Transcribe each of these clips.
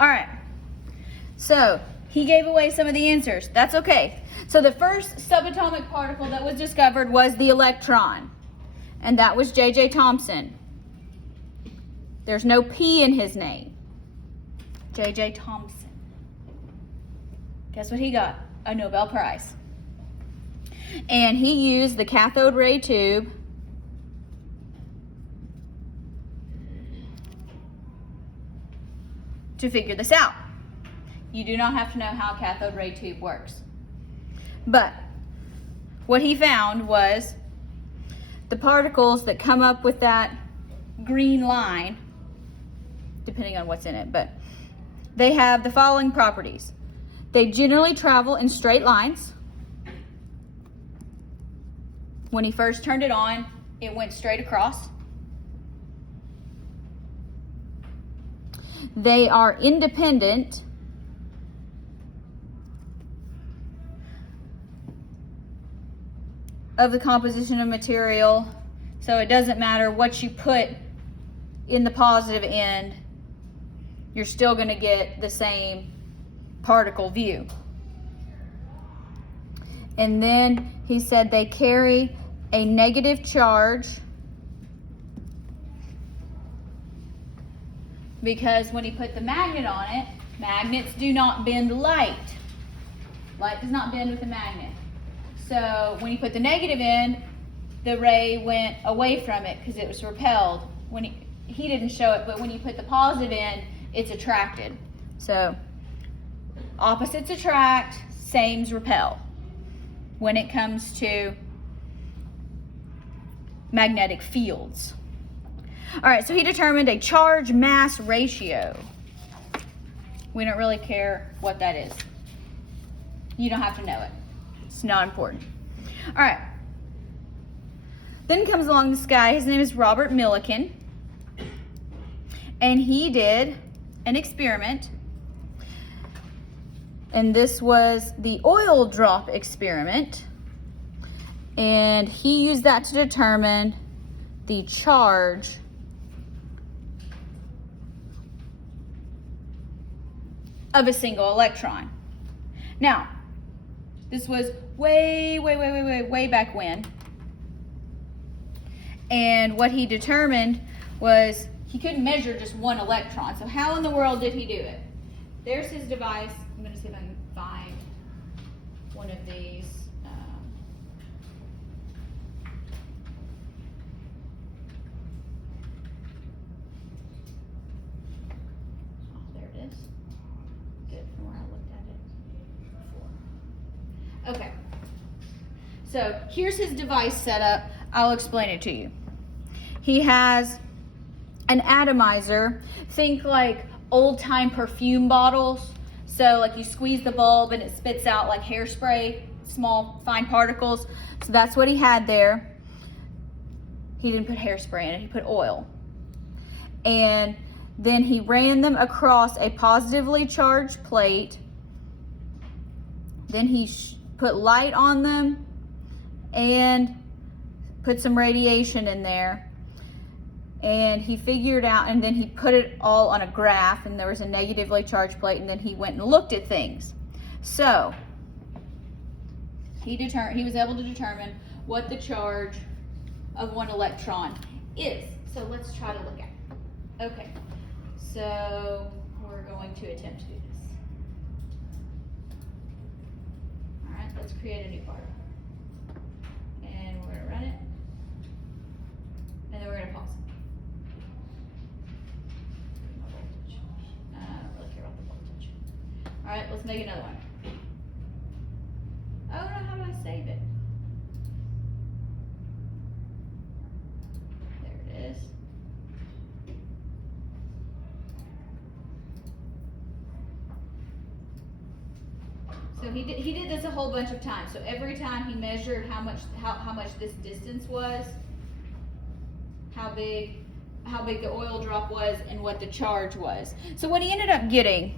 All right. So he gave away some of the answers. That's okay. So the first subatomic particle that was discovered was the electron. And that was J.J. Thompson. There's no P in his name. J.J. Thompson. Guess what he got? A Nobel Prize. And he used the cathode ray tube to figure this out. You do not have to know how a cathode ray tube works. But what he found was the particles that come up with that green line, depending on what's in it, but they have the following properties. They generally travel in straight lines. When he first turned it on, it went straight across. They are independent of the composition of material, so it doesn't matter what you put in the positive end, you're still going to get the same particle view. And then he said they carry a negative charge because when he put the magnet on it, magnets do not bend light. Light does not bend with a magnet. So when he put the negative in, the ray went away from it because it was repelled. When he didn't show it, but when you put the positive in, it's attracted. So opposites attract, sames repel when it comes to magnetic fields. All right, so he determined a charge-mass ratio. We don't really care what that is. You don't have to know it. It's not important. All right. Then comes along this guy. His name is Robert Millikan. And he did an experiment. And this was the oil drop experiment. And he used that to determine the charge of a single electron. Now, this was way back when. And what he determined was he couldn't measure just one electron. So how in the world did he do it? There's his device. I'm going to see if I can find one of these. There it is. Good from where I looked at it before. Okay. So here's his device set up. I'll explain it to you. He has an atomizer. Think like old-time perfume bottles. So like you squeeze the bulb and it spits out like hairspray, small fine particles. So that's what he had there. He didn't put hairspray in it, he put oil. And then he ran them across a positively charged plate. Then he put light on them and put some radiation in there. And he figured out, and then he put it all on a graph, and there was a negatively charged plate, and then he went and looked at things. So he was able to determine what the charge of one electron is. So let's try to look at it. Okay, so we're going to attempt to do this. All right, let's create a new particle. And we're going to run it, and then we're going to pause it. All right, let's make another one. Oh no, how do I save it? There it is. So he did this a whole bunch of times. So every time he measured how much this distance was, how big the oil drop was, and what the charge was. So what he ended up getting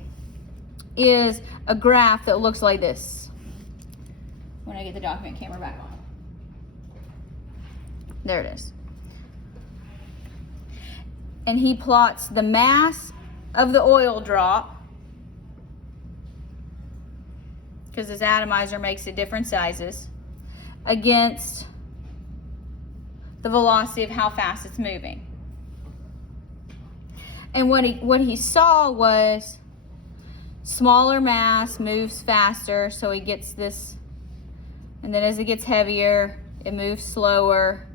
is a graph that looks like this. When I get the document camera back on. There it is. And he plots the mass of the oil drop because this atomizer makes it different sizes, against the velocity of how fast it's moving. And what he saw was smaller mass moves faster, so he gets this, and then as it gets heavier, it moves slower.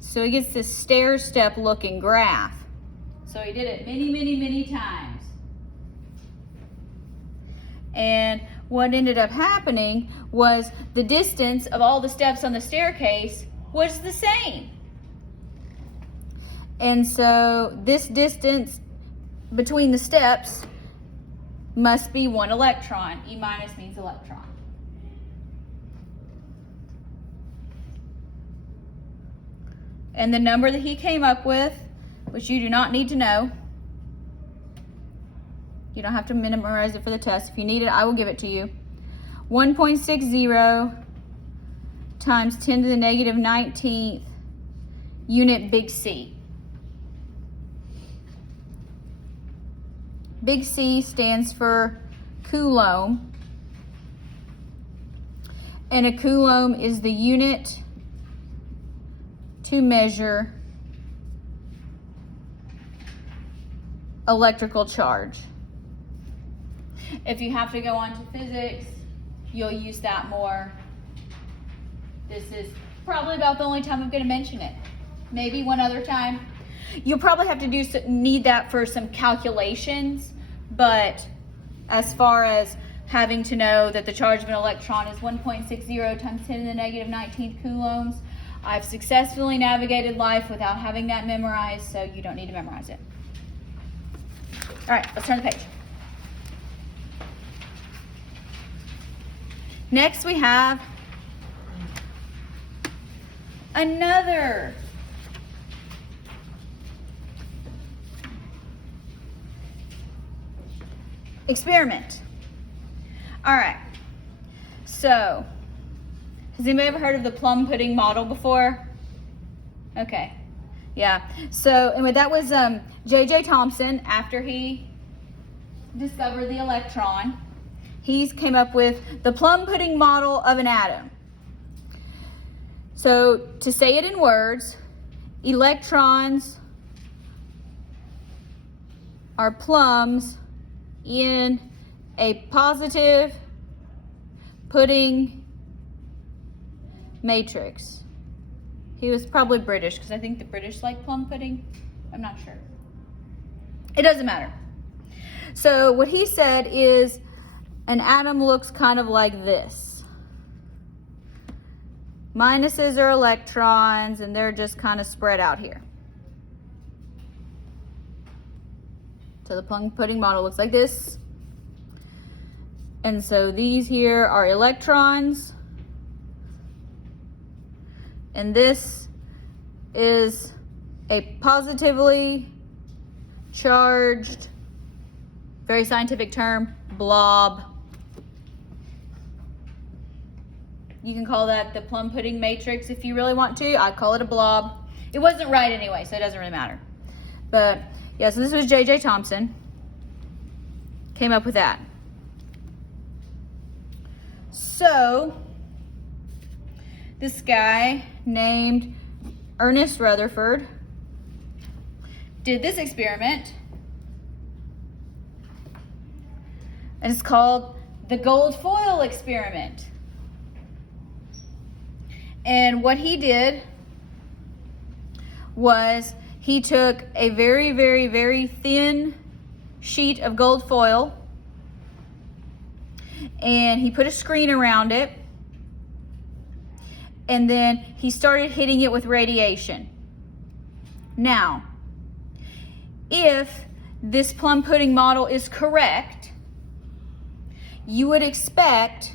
So he gets this stair-step looking graph. So he did it many, many, many times. And what ended up happening was the distance of all the steps on the staircase was the same. And so this distance between the steps must be 1 electron. E minus means electron. And the number that he came up with, which you do not need to know, you don't have to memorize it for the test. If you need it, I will give it to you. 1.60 times 10 to the negative 19th unit big C. Big C stands for coulomb, and a coulomb is the unit to measure electrical charge. If you have to go on to physics, you'll use that more. This is probably about the only time I'm going to mention it. Maybe one other time. You'll probably have to need that for some calculations, but as far as having to know that the charge of an electron is 1.60 times 10 to the negative 19th coulombs, I've successfully navigated life without having that memorized, so you don't need to memorize it. All right, let's turn the page. Next we have another experiment. All right, so has anybody ever heard of the plum pudding model before? Okay, yeah. So anyway, that was J.J. Thompson. After he discovered the electron, he came up with the plum pudding model of an atom. So to say it in words, electrons are plums in a positive pudding matrix. He was probably British, because I think the British like plum pudding. I'm not sure. It doesn't matter. So what he said is an atom looks kind of like this. Minuses are electrons, and they're just kind of spread out here. So the plum pudding model looks like this. And so these here are electrons. And this is a positively charged, very scientific term, blob. You can call that the plum pudding matrix if you really want to. I call it a blob. It wasn't right anyway, so it doesn't really matter. But yeah, so this was J.J. Thompson. Came up with that. So this guy named Ernest Rutherford did this experiment. And it's called the gold foil experiment. And what he did was he took a very, very, very thin sheet of gold foil and he put a screen around it, and then he started hitting it with radiation. Now, if this plum pudding model is correct, you would expect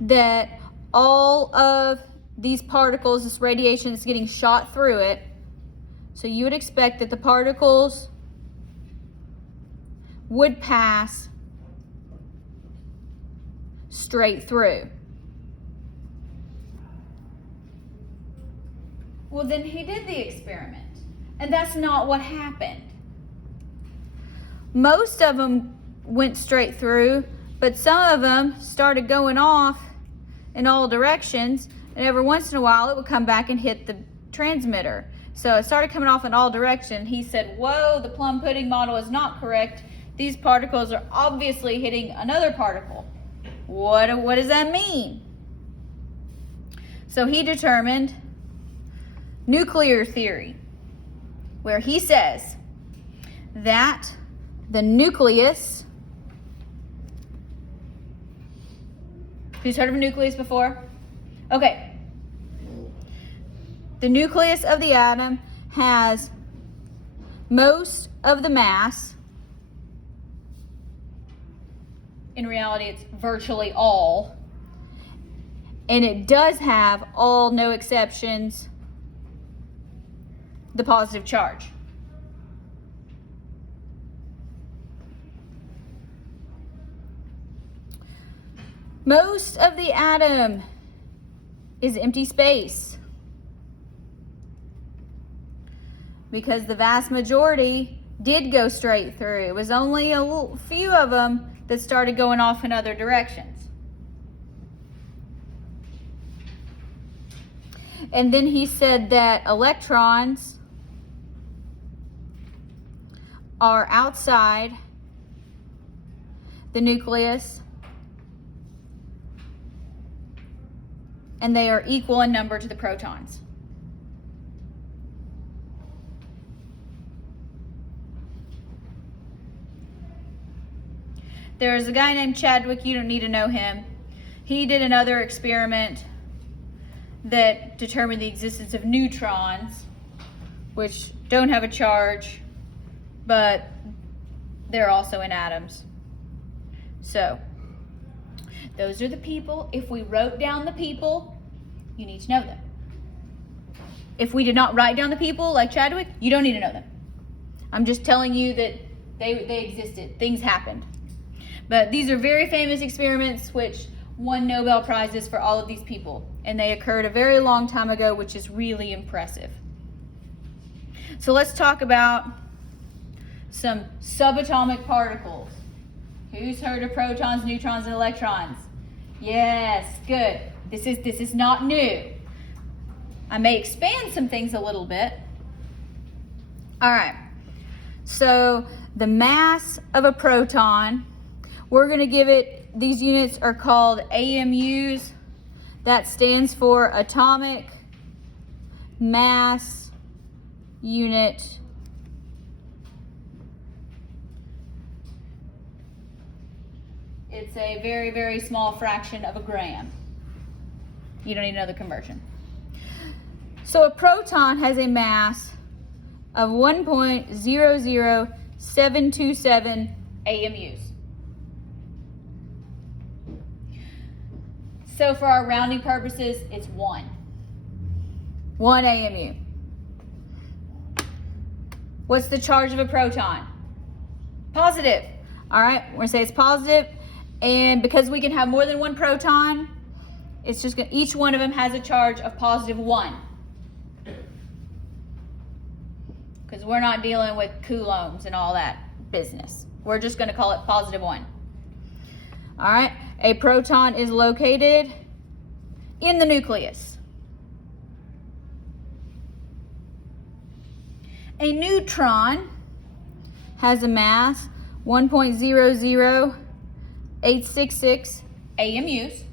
that all of these particles, this radiation is getting shot through it, so you would expect that the particles would pass straight through. Well, then he did the experiment, and that's not what happened. Most of them went straight through, but some of them started going off in all directions, and every once in a while it would come back and hit the transmitter. So it started coming off in all directions. He said, whoa, the plum pudding model is not correct. These particles are obviously hitting another particle. What does that mean? So he determined nuclear theory, where he says that the nucleus, who's heard of a nucleus before? Okay. The nucleus of the atom has most of the mass. In reality, it's virtually all. And it does have all, no exceptions, the positive charge. Most of the atom is empty space, because the vast majority did go straight through. It was only a few of them that started going off in other directions. And then he said that electrons are outside the nucleus, and they are equal in number to the protons. There's a guy named Chadwick, you don't need to know him. He did another experiment that determined the existence of neutrons, which don't have a charge, but they're also in atoms. So, those are the people. If we wrote down the people, you need to know them. If we did not write down the people, like Chadwick, you don't need to know them. I'm just telling you that they existed. Things happened. But these are very famous experiments which won Nobel Prizes for all of these people. And they occurred a very long time ago, which is really impressive. So let's talk about some subatomic particles. Who's heard of protons, neutrons, and electrons? Yes, good. This is not new. I may expand some things a little bit. All right. So the mass of a proton, we're going to give it, these units are called AMUs. That stands for atomic mass unit. It's a very, very small fraction of a gram. You don't need to know the conversion. So a proton has a mass of 1.00727 AMUs. So for our rounding purposes, it's 1. 1 AMU. What's the charge of a proton? Positive. All right, we're going to say it's positive. And because we can have more than one proton, it's just going to, each one of them has a charge of positive 1. Because we're not dealing with coulombs and all that business. We're just going to call it positive 1. All right, a proton is located in the nucleus. A neutron has a mass 1.00866 AMUs.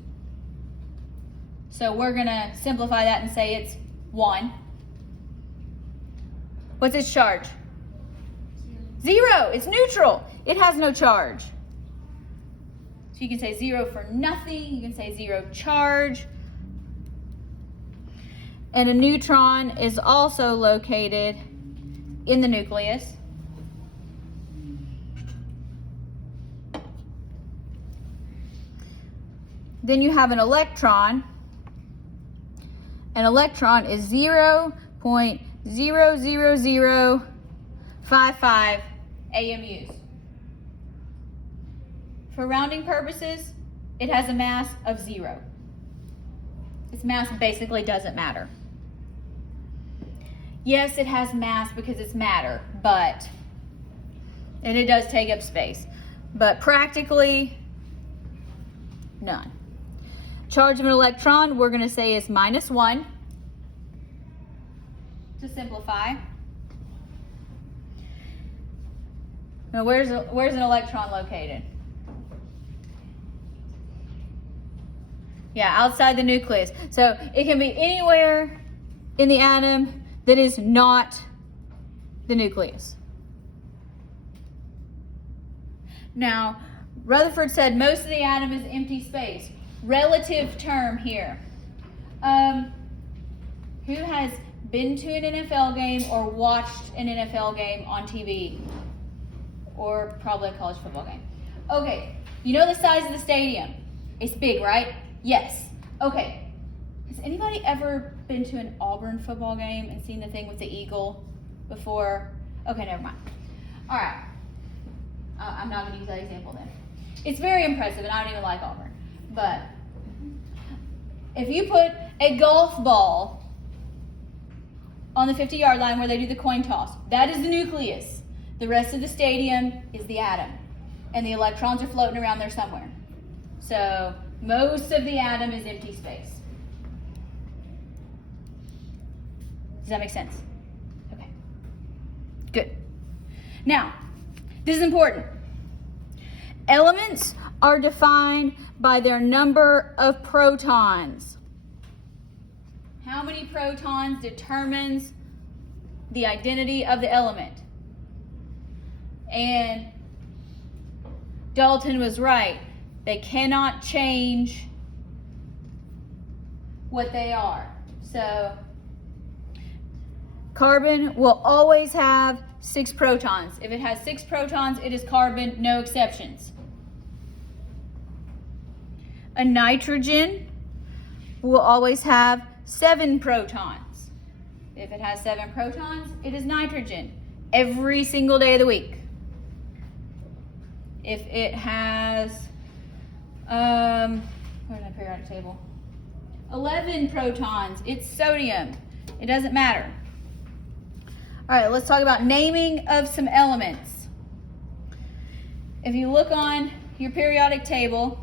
So we're going to simplify that and say it's 1. What's its charge? 0. It's neutral. It has no charge. So you can say 0 for nothing. You can say 0 charge. And a neutron is also located in the nucleus. Then you have an electron. An electron is 0.00055 AMUs. For rounding purposes, it has a mass of 0. Its mass basically doesn't matter. Yes, it has mass because it's matter, and it does take up space. but practically none. Charge of an electron, we're going to say is -1 to simplify. Now, where's an electron located? Yeah, outside the nucleus. So it can be anywhere in the atom that is not the nucleus. Now, Rutherford said most of the atom is empty space. Relative term here. Who has been to an NFL game or watched an NFL game on TV? Or probably a college football game. Okay, you know the size of the stadium. It's big, right? Yes. Okay. Has anybody ever been to an Auburn football game and seen the thing with the eagle before? Okay, never mind. All right. I'm not going to use that example then. It's very impressive, and I don't even like Auburn. But if you put a golf ball on the 50-yard line where they do the coin toss, that is the nucleus. The rest of the stadium is the atom, and the electrons are floating around there somewhere. So most of the atom is empty space. Does that make sense? Okay. Good. Now, this is important. Elements are defined by their number of protons. How many protons determines the identity of the element? And Dalton was right. They cannot change what they are. So carbon will always have 6 protons. If it has 6 protons, it is carbon, no exceptions. A nitrogen will always have 7 protons. If it has 7 protons, it is nitrogen every single day of the week. If it has, where's my periodic table? 11 protons, it's sodium. It doesn't matter. All right, let's talk about naming of some elements. If you look on your periodic table,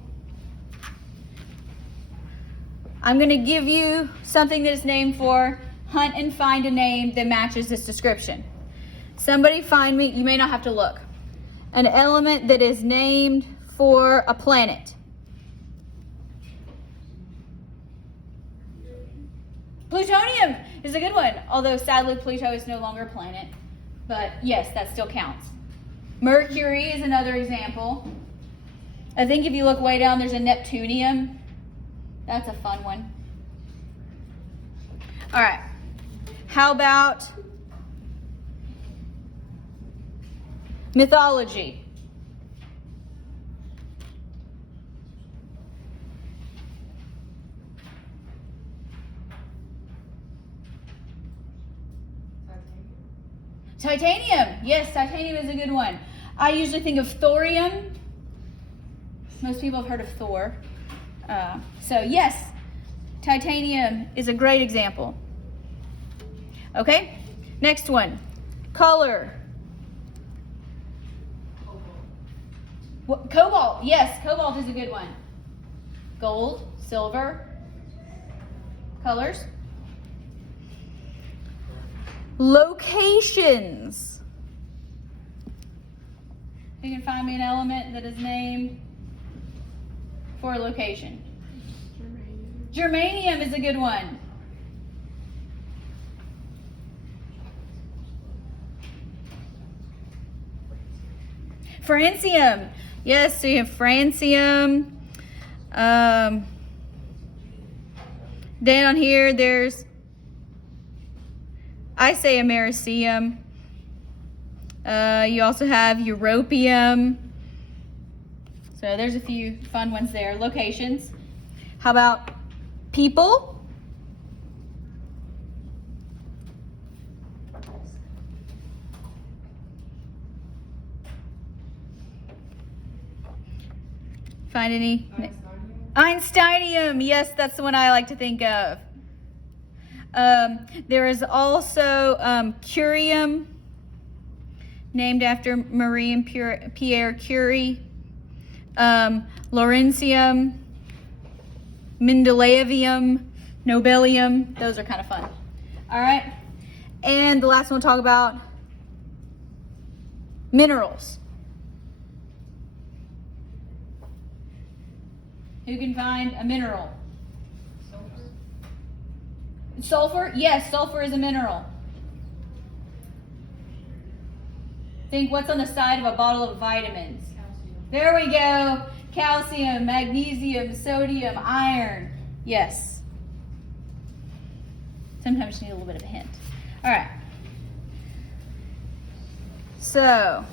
I'm going to give you something that is named for. Hunt and find a name that matches this description. Somebody find me, you may not have to look, an element that is named for a planet. Plutonium is a good one, although sadly Pluto is no longer a planet. But yes, that still counts. Mercury is another example. I think if you look way down, there's a Neptunium. That's a fun one. All right. How about mythology? Titanium. Yes, titanium is a good one. I usually think of thorium. Most people have heard of Thor. So yes, titanium is a great example. Okay, next one. Color. What, cobalt. Yes, cobalt is a good one. Gold, silver, colors. Locations. You can find me an element that is named for a location. Germanium is a good one. Francium. Yes, so you have francium. Down here, there's, I say americium. You also have europium. So there's a few fun ones there. Locations. How about people? Find any? Einsteinium. Yes, that's the one I like to think of. There is also curium, named after Marie and Pierre Curie. Lawrencium, Mendeleevium, Nobelium. Those are kind of fun. All right. And the last one we'll talk about, minerals. Who can find a mineral? Sulfur? Yes, sulfur is a mineral. Think what's on the side of a bottle of vitamins. Calcium. There we go. Calcium, magnesium, sodium, iron. Yes. Sometimes you need a little bit of a hint. All right. So